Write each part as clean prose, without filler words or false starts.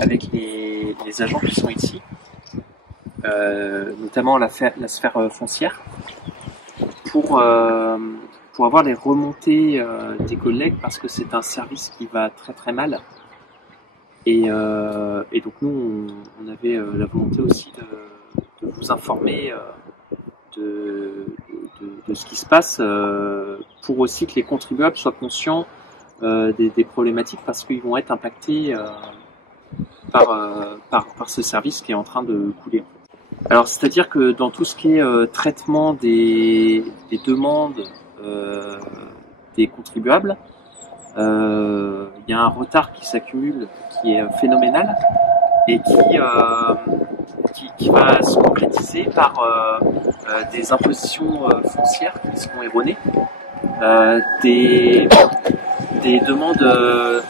avec les agents qui sont ici, notamment la sphère foncière, pour avoir les remontées des collègues, parce que c'est un service qui va très très mal. Et donc nous, on avait la volonté aussi de vous informer de ce qui se passe, pour aussi que les contribuables soient conscients des problématiques, parce qu'ils vont être impactés par ce service qui est en train de couler. Alors, c'est-à-dire que dans tout ce qui est traitement des demandes des contribuables, il y a un retard qui s'accumule, qui est phénoménal, et qui va se concrétiser par des impositions foncières qui seront erronées, des demandes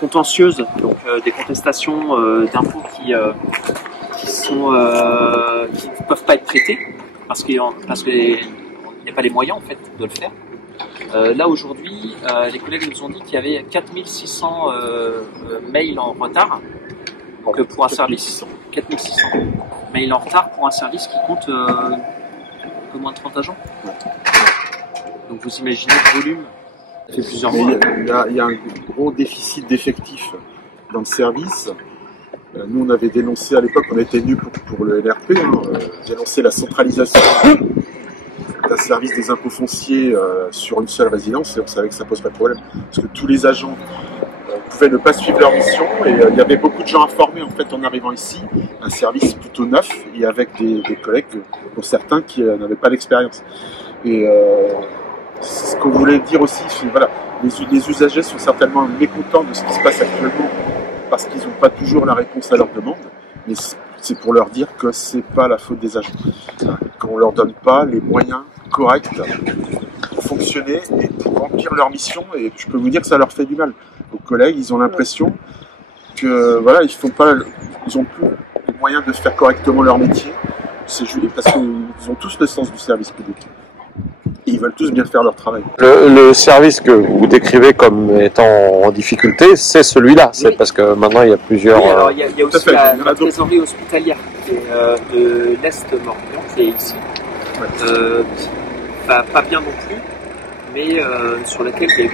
contentieuses, donc des contestations d'impôts qui ne peuvent pas être traitées parce qu'il n'y a pas les moyens en fait de le faire. Là aujourd'hui, les collègues nous ont dit qu'il y avait 4600 mails en retard, donc pour un service, 4600 mails en retard pour un service qui compte un peu moins de 30 agents. Donc vous imaginez le volume. Ça fait plusieurs mois. Il y a un gros déficit d'effectifs dans le service. Nous, on avait dénoncé à l'époque, on était nus pour le LRP, dénoncé la centralisation d'un service des impôts fonciers sur une seule résidence, et on savait que ça poserait problème, parce que tous les agents pouvaient ne pas suivre leur mission, et il y avait beaucoup de gens informés en fait en arrivant ici, un service plutôt neuf, et avec des collègues, pour certains, qui n'avaient pas l'expérience. Et ce qu'on voulait dire aussi, c'est voilà, les usagers sont certainement mécontents de ce qui se passe actuellement, parce qu'ils n'ont pas toujours la réponse à leurs demandes, mais c'est pour leur dire que c'est pas la faute des agents, qu'on leur donne pas les moyens corrects pour fonctionner et pour remplir leur mission, et je peux vous dire que ça leur fait du mal. Vos collègues, ils ont l'impression que voilà, ils ont plus les moyens de faire correctement leur métier, parce qu'ils ont tous le sens du service public. Et ils veulent tous bien faire leur travail. Le service que vous décrivez comme étant en difficulté, c'est celui-là. C'est parce que maintenant il y a plusieurs. Oui, alors il y a aussi la trésorerie hospitalière de l'Est-Morbihan qui est ici. Pas bien non plus, mais sur laquelle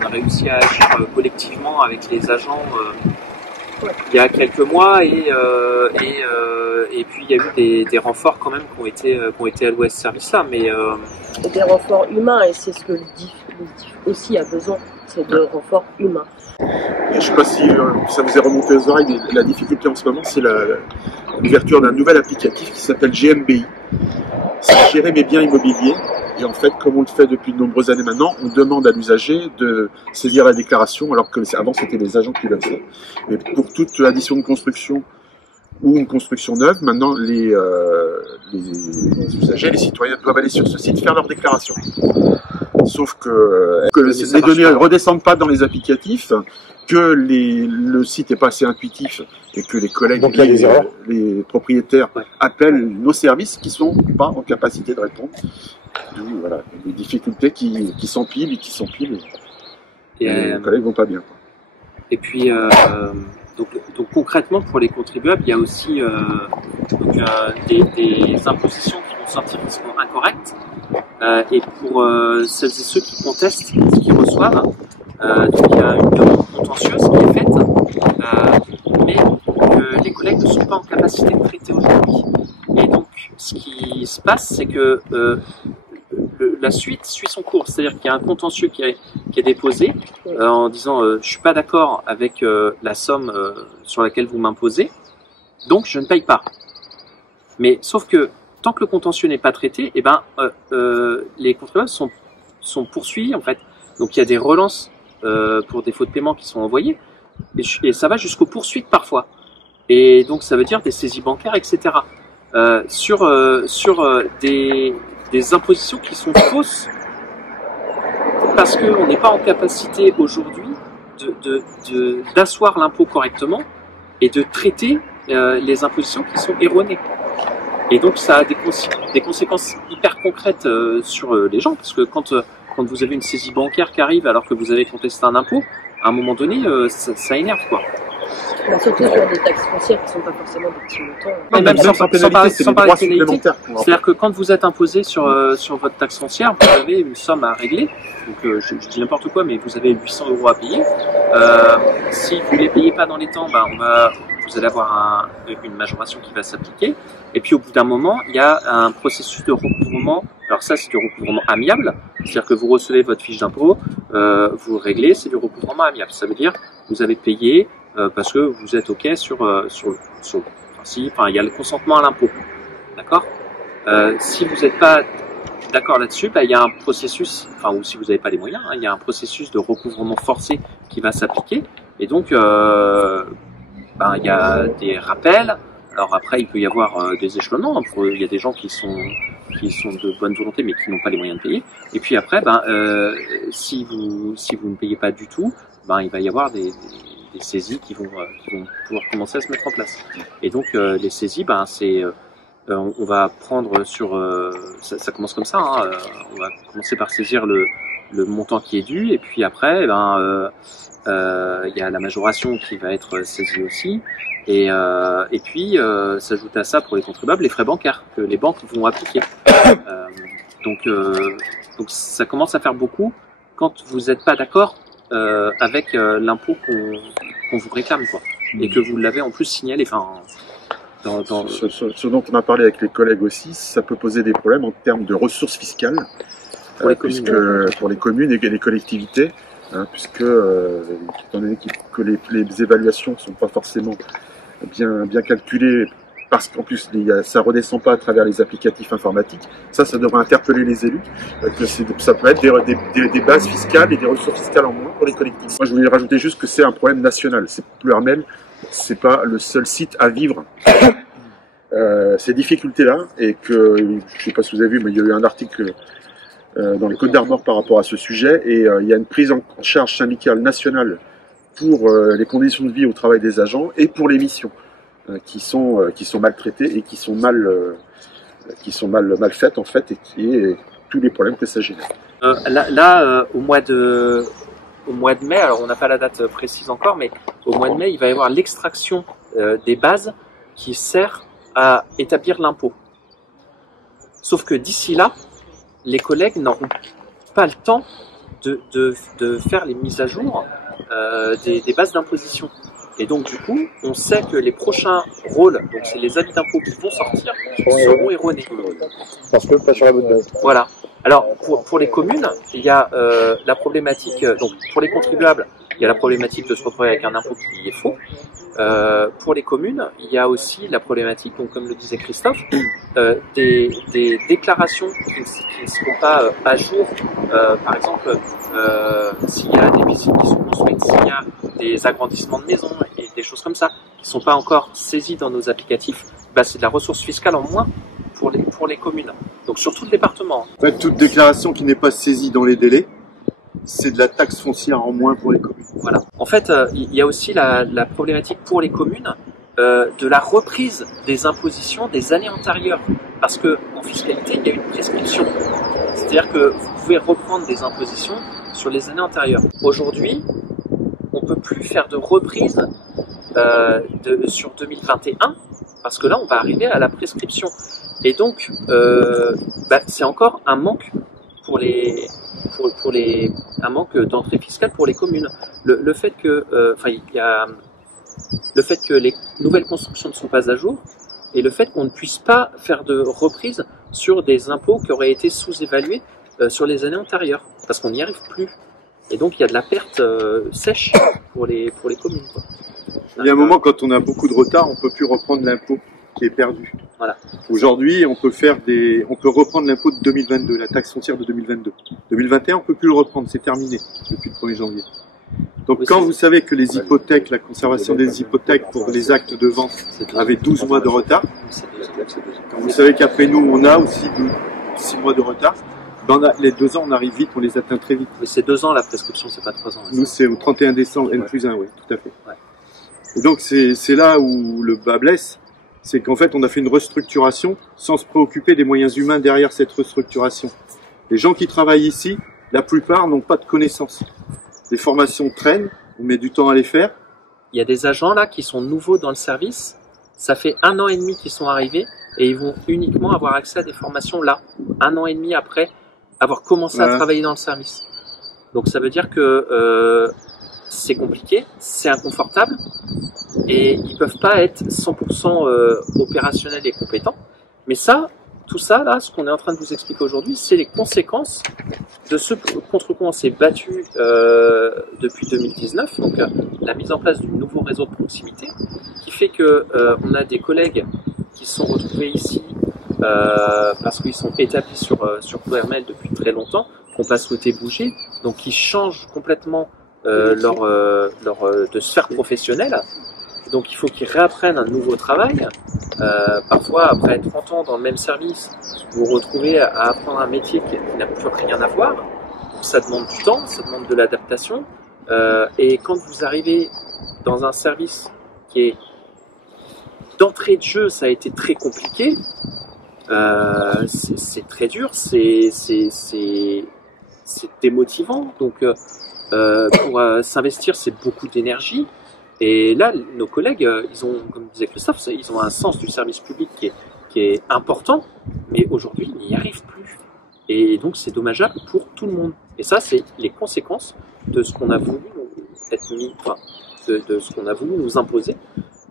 on a réussi à agir collectivement avec les agents il y a quelques mois, et puis il y a eu des renforts quand même qui ont été alloués à ce service-là, mais des renforts humains, et c'est ce que le DIF aussi a besoin, c'est de renforts humains. Je ne sais pas si ça vous est remonté aux oreilles, mais la difficulté en ce moment, c'est l'ouverture d'un nouvel applicatif qui s'appelle GMBI. C'est gérer mes biens immobiliers. Et en fait, comme on le fait depuis de nombreuses années maintenant, on demande à l'usager de saisir la déclaration, alors que avant c'était les agents qui le faisaient. Mais pour toute addition de construction ou une construction neuve, maintenant les usagers, les citoyens doivent aller sur ce site faire leur déclaration. Sauf que les données ne redescendent pas dans les applicatifs, que le site n'est pas assez intuitif, et que les collègues, les propriétaires appellent nos services qui ne sont pas en capacité de répondre. D'où voilà, des difficultés qui s'empilent et qui s'empilent, et les collègues vont pas bien. Et puis donc concrètement pour les contribuables, il y a aussi des impositions qui vont sortir qui seront incorrectes, et pour celles et ceux qui contestent ce qu'ils reçoivent, donc il y a une demande contentieuse qui est faite, mais que les collègues ne sont pas en capacité de traiter aujourd'hui. Et donc ce qui se passe, c'est que la suite suit son cours, c'est-à-dire qu'il y a un contentieux qui est déposé en disant je suis pas d'accord avec la somme sur laquelle vous m'imposez, donc je ne paye pas. Mais sauf que tant que le contentieux n'est pas traité, eh ben les contribuables sont poursuivis en fait. Donc il y a des relances pour défaut de paiement qui sont envoyées, et ça va jusqu'aux poursuites parfois. Et donc ça veut dire des saisies bancaires, etc. Sur des impositions qui sont fausses, parce qu'on n'est pas en capacité aujourd'hui d'asseoir l'impôt correctement et de traiter les impositions qui sont erronées. Et donc ça a des conséquences hyper concrètes sur les gens, parce que quand vous avez une saisie bancaire qui arrive alors que vous avez contesté un impôt, à un moment donné, ça énerve quoi. Bah, surtout sur des taxes foncières qui ne sont pas forcément des petits montants. Mais même sans parler c'est sans des parler droits de pénalité. supplémentaires. C'est-à-dire que quand vous êtes imposé sur votre taxe foncière, vous avez une somme à régler. Donc je dis n'importe quoi, mais vous avez 800 € à payer. Si vous ne les payez pas dans les temps, vous allez avoir une majoration qui va s'appliquer. Et puis au bout d'un moment, il y a un processus de recouvrement. Alors ça, c'est du recouvrement amiable. C'est-à-dire que vous recevez votre fiche d'impôt, vous réglez, c'est du recouvrement amiable. Ça veut dire que vous avez payé parce que vous êtes OK sur le principe. Enfin, il y a le consentement à l'impôt. D'accord ? Si vous n'êtes pas d'accord là-dessus, il y a un processus, ou si vous n'avez pas les moyens, il y a un processus de recouvrement forcé qui va s'appliquer. Et donc, il y a des rappels. Alors après, il peut y avoir des échelonnements. Il y a des gens qui sont de bonne volonté, mais qui n'ont pas les moyens de payer. Et puis après, si vous ne payez pas du tout, il va y avoir des saisies qui vont pouvoir commencer à se mettre en place. Et donc, les saisies, on va prendre sur... ça commence comme ça, hein, on va commencer par saisir le montant qui est dû, et puis après, il y a la majoration qui va être saisie aussi, et puis s'ajoute à ça pour les contribuables les frais bancaires que les banques vont appliquer. Donc ça commence à faire beaucoup quand vous n'êtes pas d'accord avec l'impôt qu'on vous réclame, quoi, et que vous l'avez en plus signalé. Ce dont on a parlé avec les collègues aussi, ça peut poser des problèmes en termes de ressources fiscales pour les communes et les collectivités, puisque étant donné que les évaluations ne sont pas forcément bien calculées, parce qu'en plus ça redescend pas à travers les applicatifs informatiques, ça devrait interpeller les élus, que ça peut être des bases fiscales et des ressources fiscales en moins pour les collectivités. Moi je voulais rajouter juste que c'est un problème national, c'est Ploërmel, c'est pas le seul site à vivre ces difficultés-là, et que, je sais pas si vous avez vu, mais il y a eu un article dans les Côtes d'Armor par rapport à ce sujet, et il y a une prise en charge syndicale nationale pour les conditions de vie au travail des agents et pour les missions qui sont maltraitées et qui sont mal faites en fait, et tous les problèmes que ça génère. Au mois de mai, alors on n'a pas la date précise encore, mais au mois de mai, il va y avoir l'extraction des bases qui sert à établir l'impôt. Sauf que d'ici là, les collègues n'auront pas le temps de faire les mises à jour des bases d'imposition. Et donc du coup, on sait que les prochains rôles, donc c'est les avis d'impôt qui vont sortir, seront erronés. Parce que pas sur la bonne base. Voilà. Alors pour les communes, il y a la problématique, donc pour les contribuables, il y a la problématique de se retrouver avec un impôt qui est faux. Pour les communes, il y a aussi la problématique, donc comme le disait Christophe, des déclarations qui ne seront pas à jour. Par exemple, s'il y a des piscines qui sont construites, s'il y a des agrandissements de maisons et des choses comme ça qui ne sont pas encore saisies dans nos applicatifs, c'est de la ressource fiscale en moins pour les communes. Donc sur tout le département. En fait, toute déclaration qui n'est pas saisie dans les délais, c'est de la taxe foncière en moins pour les communes. Voilà. En fait, il y a aussi la problématique pour les communes de la reprise des impositions des années antérieures. Parce que en fiscalité, il y a une prescription. C'est-à-dire que vous pouvez reprendre des impositions sur les années antérieures. Aujourd'hui, on ne peut plus faire de reprise sur 2021 parce que là, on va arriver à la prescription. Et donc, c'est encore un manque un manque d'entrée fiscale pour les communes. Le fait que les nouvelles constructions ne sont pas à jour, et le fait qu'on ne puisse pas faire de reprise sur des impôts qui auraient été sous-évalués sur les années antérieures, parce qu'on n'y arrive plus. Et donc il y a de la perte sèche pour les communes, quoi. Il y a un moment, quand on a beaucoup de retard, on ne peut plus reprendre l'impôt qui est perdu. Voilà. Aujourd'hui, on peut reprendre l'impôt de 2022, la taxe foncière de 2022. 2021, on peut plus le reprendre, c'est terminé depuis le 1er janvier. Donc quand vous savez que les hypothèques, la conservation des hypothèques pour les actes de vente avaient 12 mois de retard, quand vous savez qu'après nous, on a aussi 6 mois de retard, les 2 ans, on arrive vite, on les atteint très vite. Mais c'est 2 ans la prescription, c'est pas 3 ans. Nous, c'est au 31 décembre, N+1, oui, tout à fait. Ouais. Et donc c'est là où le bas blesse, c'est qu'en fait on a fait une restructuration sans se préoccuper des moyens humains derrière cette restructuration. Les gens qui travaillent ici, la plupart n'ont pas de connaissances. Les formations traînent, on met du temps à les faire, il y a des agents là qui sont nouveaux dans le service. Ça fait 1 an et demi qu'ils sont arrivés et ils vont uniquement avoir accès à des formations là, 1 an et demi après avoir commencé à travailler dans le service. Donc ça veut dire que c'est compliqué, c'est inconfortable et ils peuvent pas être 100% opérationnels et compétents. Mais ça, tout ça là, ce qu'on est en train de vous expliquer aujourd'hui, c'est les conséquences de ce contre quoi on s'est battu depuis 2019. Donc la mise en place du nouveau réseau de proximité, qui fait que on a des collègues qui se sont retrouvés ici parce qu'ils sont établis sur PowerMail depuis très longtemps, qui n'ont pas souhaité bouger, donc ils changent complètement de sphère professionnelle. Donc il faut qu'ils réapprennent un nouveau travail. Parfois, après 30 ans dans le même service, vous vous retrouvez à apprendre un métier qui n'a plus rien à voir. Donc ça demande du temps, ça demande de l'adaptation. Et quand vous arrivez dans un service qui est d'entrée de jeu, ça a été très compliqué. C'est très dur, c'est démotivant. Donc pour s'investir, c'est beaucoup d'énergie. Et là, nos collègues, ils ont, comme disait Christophe, ils ont un sens du service public qui est important, mais aujourd'hui, ils n'y arrivent plus. Et donc, c'est dommageable pour tout le monde. Et ça, c'est les conséquences de ce qu'on a voulu être mis, enfin, de ce qu'on a voulu nous imposer,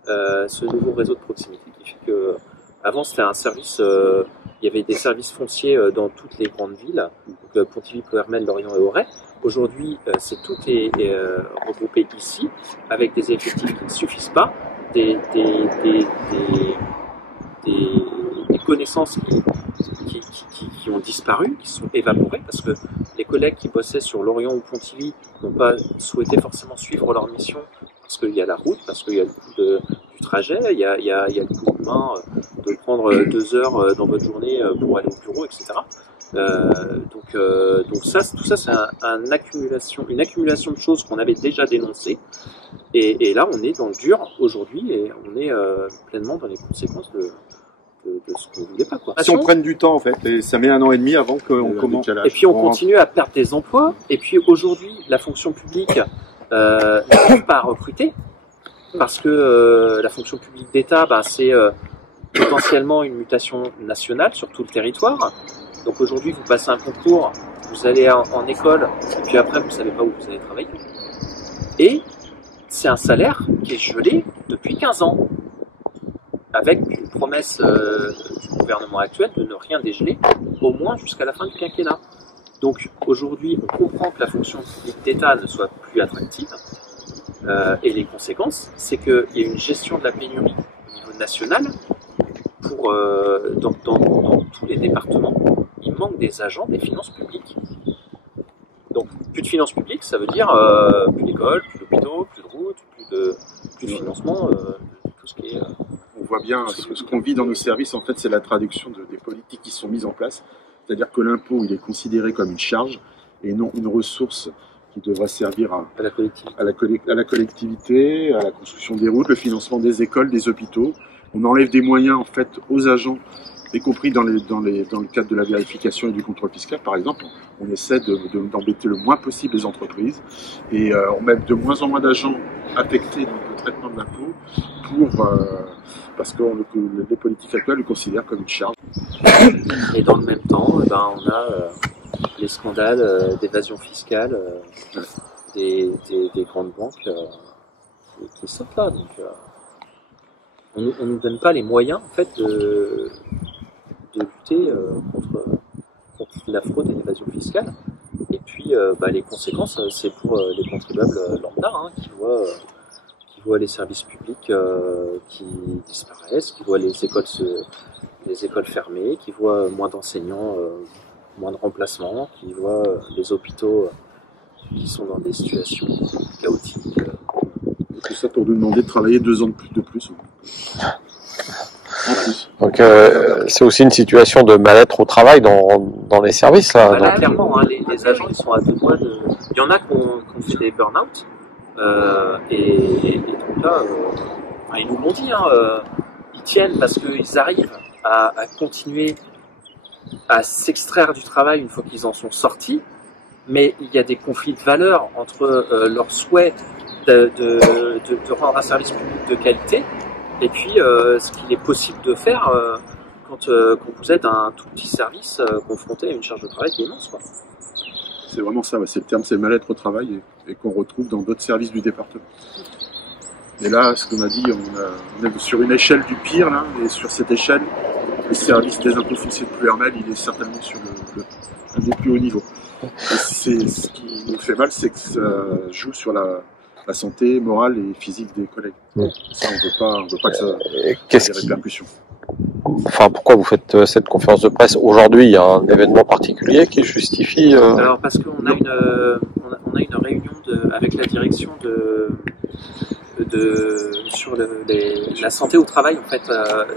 ce nouveau réseau de proximité qui fait que, avant, c'était un service, il y avait des services fonciers dans toutes les grandes villes, donc Pontivy, Ploërmel, Lorient et Auray. Aujourd'hui, tout est regroupé ici, avec des effectifs qui ne suffisent pas, des connaissances qui ont disparu, qui sont évaporées, parce que les collègues qui bossaient sur Lorient ou Pontivy n'ont pas souhaité forcément suivre leur mission, parce qu'il y a la route, parce qu'il y a le coût du trajet, il y a le coût humain de prendre 2 heures dans votre journée pour aller au bureau, etc. Donc tout ça c'est une accumulation de choses qu'on avait déjà dénoncées et là on est dans le dur aujourd'hui et on est pleinement dans les conséquences de ce qu'on ne voulait pas, quoi. Si on prenne du temps en fait, et ça met 1 an et demi avant qu'on commence. Et puis on continue à perdre des emplois et puis aujourd'hui la fonction publique n'arrive pas à recruter parce que la fonction publique d'État c'est potentiellement une mutation nationale sur tout le territoire. Donc aujourd'hui, vous passez un concours, vous allez en école, et puis après, vous ne savez pas où vous allez travailler. Et c'est un salaire qui est gelé depuis 15 ans, avec une promesse du gouvernement actuel de ne rien dégeler, au moins jusqu'à la fin du quinquennat. Donc aujourd'hui, on comprend que la fonction publique d'État ne soit plus attractive, et les conséquences, c'est qu'il y a une gestion de la pénurie au niveau national, dans tous les départements. Il manque des agents des finances publiques. Donc, plus de finances publiques, ça veut dire plus d'écoles, plus d'hôpitaux, plus de routes, plus de financement, de tout ce qui est... On voit bien ce qu'on vit dans nos services, en fait, c'est la traduction des politiques qui sont mises en place. C'est-à-dire que l'impôt, il est considéré comme une charge et non une ressource qui devrait servir à la collectivité, à la construction des routes, le financement des écoles, des hôpitaux. On enlève des moyens, en fait, aux agents, y compris dans le cadre de la vérification et du contrôle fiscal, par exemple. On essaie d'embêter le moins possible les entreprises et on met de moins en moins d'agents affectés dans le traitement de l'impôt parce que les politiques actuelles le considèrent comme une charge. Et dans le même temps, on a les scandales d'évasion fiscale des grandes banques qui sortent là. Donc, on ne nous donne pas les moyens en fait de lutter contre la fraude et l'évasion fiscale. Et puis les conséquences, c'est pour les contribuables lambda qui voient les services publics qui disparaissent, qui voient les écoles fermées, qui voient moins d'enseignants, moins de remplacements, qui voient les hôpitaux qui sont dans des situations chaotiques. Tout ça pour nous demander de travailler 2 ans de plus. Donc c'est aussi une situation de mal-être au travail dans les services là. Là clairement, les agents ils sont à 2 doigts de. Il y en a qui ont fait des burn-out et donc là, ils nous l'ont dit, ils tiennent parce qu'ils arrivent à continuer à s'extraire du travail une fois qu'ils en sont sortis, mais il y a des conflits de valeurs entre leur souhait de rendre un service public de qualité, et puis ce qu'il est possible de faire quand vous êtes un tout petit service confronté à une charge de travail qui est immense, quoi. C'est vraiment ça, c'est le terme, c'est mal-être au travail et qu'on retrouve dans d'autres services du département. Et là, ce qu'on a dit, on est sur une échelle du pire, là, et sur cette échelle, le service des impôts fonciers de Plouermel, il est certainement sur un des plus hauts niveaux. Et ce qui nous fait mal, c'est que ça joue sur la santé morale et physique des collègues. Ça, on veut pas que ça ait des répercussions. Enfin, pourquoi vous faites cette conférence de presse aujourd'hui? Il y a un événement particulier qui justifie. Alors parce qu'on a une réunion avec la direction sur la santé au travail, en fait.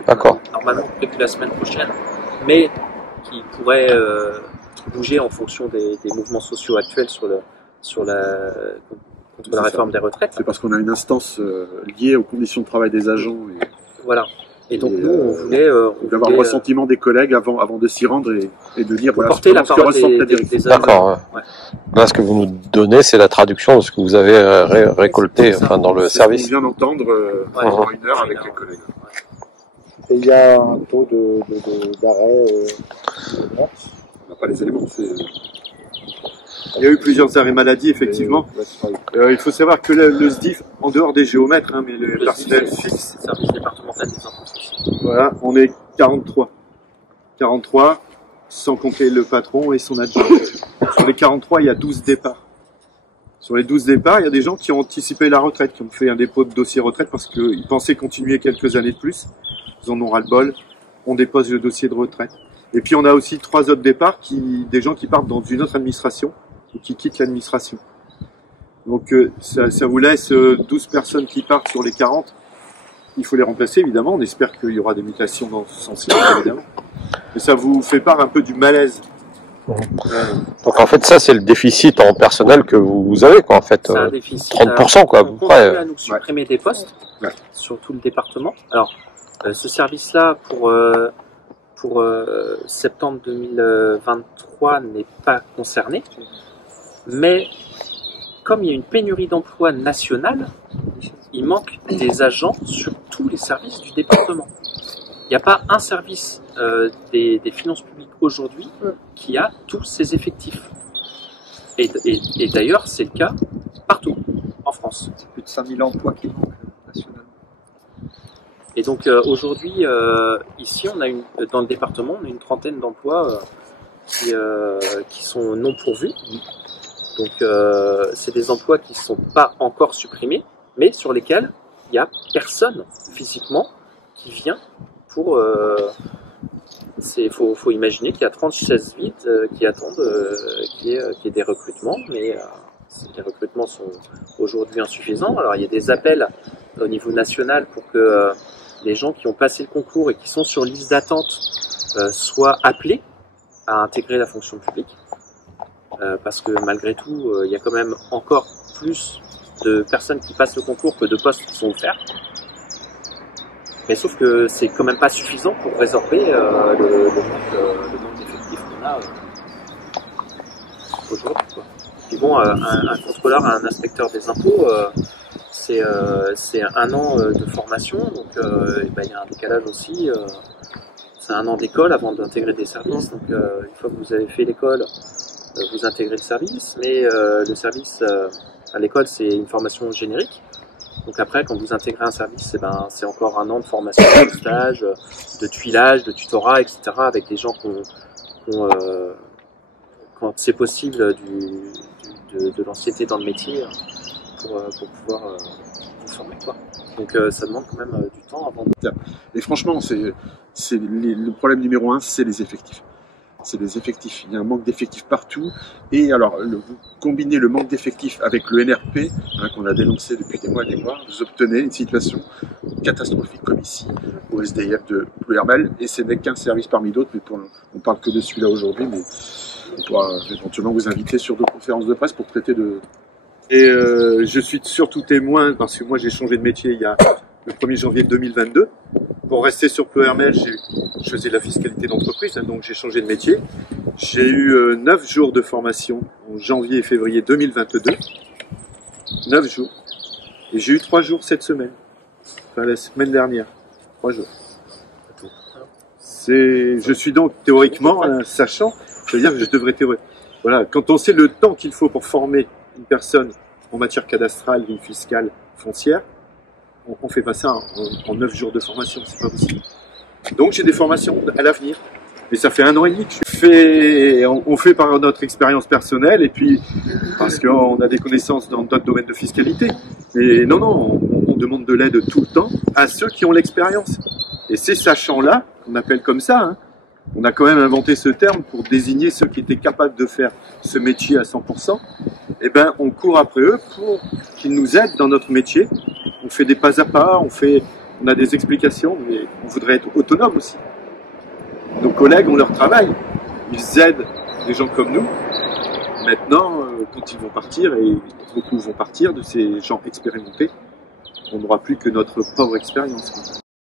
D'accord. Normalement prévu la semaine prochaine, mais qui pourrait bouger en fonction des mouvements sociaux actuels contre la réforme des retraites. C'est parce qu'on a une instance liée aux conditions de travail des agents. Voilà. Et donc nous, on voulait avoir le ressentiment des collègues avant de s'y rendre et de dire voilà porter la parole des D'accord. Ouais. Là, ce que vous nous donnez, c'est la traduction de ce que vous avez récolté dans le service. On vient d'entendre pendant une heure avec les collègues. Et il y a un taux d'arrêt. On n'a pas les éléments. Il y a eu plusieurs arrêts maladie, effectivement. Il faut savoir que le SDIF, en dehors des géomètres, mais le personnel fixe, service départemental des impôts fonciers. Voilà, on est 43. 43, sans compter le patron et son adjoint. Sur les 43, il y a 12 départs. Sur les 12 départs, il y a des gens qui ont anticipé la retraite, qui ont fait un dépôt de dossier retraite parce qu'ils pensaient continuer quelques années de plus. Ils en ont ras-le-bol. On dépose le dossier de retraite. Et puis on a aussi 3 autres départs, des gens qui partent dans une autre administration ou qui quittent l'administration. Donc ça vous laisse 12 personnes qui partent sur les 40. Il faut les remplacer, évidemment. On espère qu'il y aura des mutations dans ce sens-là, évidemment. Mais ça vous fait part un peu du malaise. Donc en fait, ça, c'est le déficit en personnel que vous avez, quoi, en fait. C'est un déficit. 30%, quoi, à peu près. On continue à nous supprimer des postes sur tout le département. Alors, ce service-là, pour septembre 2023, n'est pas concerné. Mais comme il y a une pénurie d'emplois nationale, il manque des agents sur tous les services du département. Il n'y a pas un service des finances publiques aujourd'hui qui a tous ses effectifs. Et d'ailleurs, c'est le cas partout en France. C'est plus de 5000 emplois qui manquent nationalement. Et donc aujourd'hui, ici, dans le département, on a une trentaine d'emplois qui sont non pourvus. Donc c'est des emplois qui ne sont pas encore supprimés, mais sur lesquels il n'y a personne physiquement qui vient pour... faut imaginer qu'il y a 30 chaises vides qui attendent qu'il y ait des recrutements, mais les recrutements sont aujourd'hui insuffisants. Alors il y a des appels au niveau national pour que les gens qui ont passé le concours et qui sont sur liste d'attente soient appelés à intégrer la fonction publique. Parce que malgré tout, il y a quand même encore plus de personnes qui passent le concours que de postes qui sont offerts. Mais sauf que c'est quand même pas suffisant pour résorber le manque d'effectifs qu'on a aujourd'hui, quoi. Puis bon, un contrôleur, un inspecteur des impôts, c'est 1 an de formation, donc il y a un décalage aussi. C'est 1 an d'école avant d'intégrer des services. Donc une fois que vous avez fait l'école, vous intégrez le service, mais le service à l'école, c'est une formation générique. Donc après, quand vous intégrez un service, c'est encore 1 an de formation, de stage, de tuilage, de tutorat, etc. avec des gens qui ont quand c'est possible, de l'ancienneté dans le métier pour pouvoir vous former, quoi. Donc ça demande quand même du temps avant de... Et franchement, le problème numéro 1, c'est les effectifs. C'est les effectifs. Il y a un manque d'effectifs partout. Et alors, vous combinez le manque d'effectifs avec le NRP, qu'on a dénoncé depuis des mois et des mois, vous obtenez une situation catastrophique comme ici, au SDIF de Plouermel. Et ce n'est qu'un service parmi d'autres, mais on parle que de celui-là aujourd'hui, mais on pourra éventuellement vous inviter sur d'autres conférences de presse pour traiter de... Et je suis surtout témoin, parce que moi j'ai changé de métier il y a le 1er janvier 2022. Pour rester sur Plouermel, je faisais de la fiscalité d'entreprise, donc j'ai changé de métier. J'ai eu 9 jours de formation en janvier et février 2022. 9 jours. Et j'ai eu 3 jours cette semaine. Enfin, la semaine dernière. 3 jours. Je suis donc théoriquement un sachant, c'est-à-dire que je devrais voilà, quand on sait le temps qu'il faut pour former une personne en matière cadastrale, vie fiscale, foncière, on fait pas ça en 9 jours de formation, c'est pas possible. Donc j'ai des formations à l'avenir. Et ça fait 1 an et demi que on fait par notre expérience personnelle et puis parce qu'on a des connaissances dans d'autres domaines de fiscalité. Mais non, on demande de l'aide tout le temps à ceux qui ont l'expérience. Et ces sachants-là, qu'on appelle comme ça, hein, on a quand même inventé ce terme pour désigner ceux qui étaient capables de faire ce métier à 100%. Eh ben, on court après eux pour qu'ils nous aident dans notre métier. On fait des pas à pas, on a des explications, mais on voudrait être autonome aussi. Nos collègues ont leur travail. Ils aident des gens comme nous. Maintenant, quand ils vont partir, et beaucoup vont partir de ces gens expérimentés, on n'aura plus que notre pauvre expérience.